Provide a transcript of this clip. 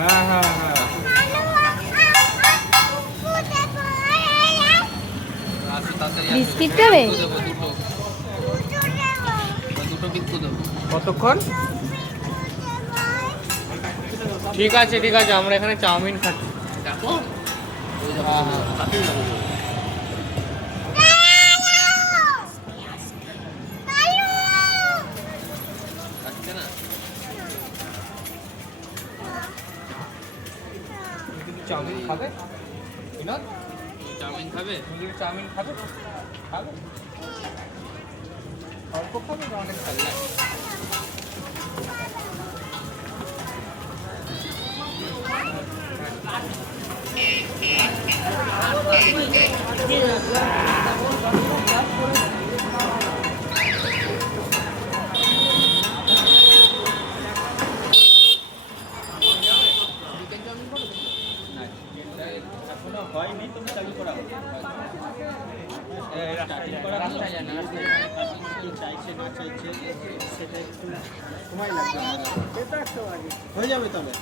হ্যাঁ হ্যাঁ হ্যাঁ। বিস্কিট দেবে? দুটো বিস্কুট দেবো। কতক্ষণ? ঠিক আছে ঠিক আছে, আমরা এখানে চাউমিন খাচ্ছি। দেখো হ্যাঁ হ্যাঁ। আসছে না। তুমি কি চাউমিন খাবে বিনোদ? চাউমিন খাবে? তুমি কি চাউমিন খাবে? খাবে? অল্প খাবে না অনেক খাবে? এখনো হয়নি, তুমি চালু করাবো। স্টার্টিং করা হলো, কি চাইছে না চাইছে সেটা একটু সময় লাগবে, হয়ে যাবে তবে।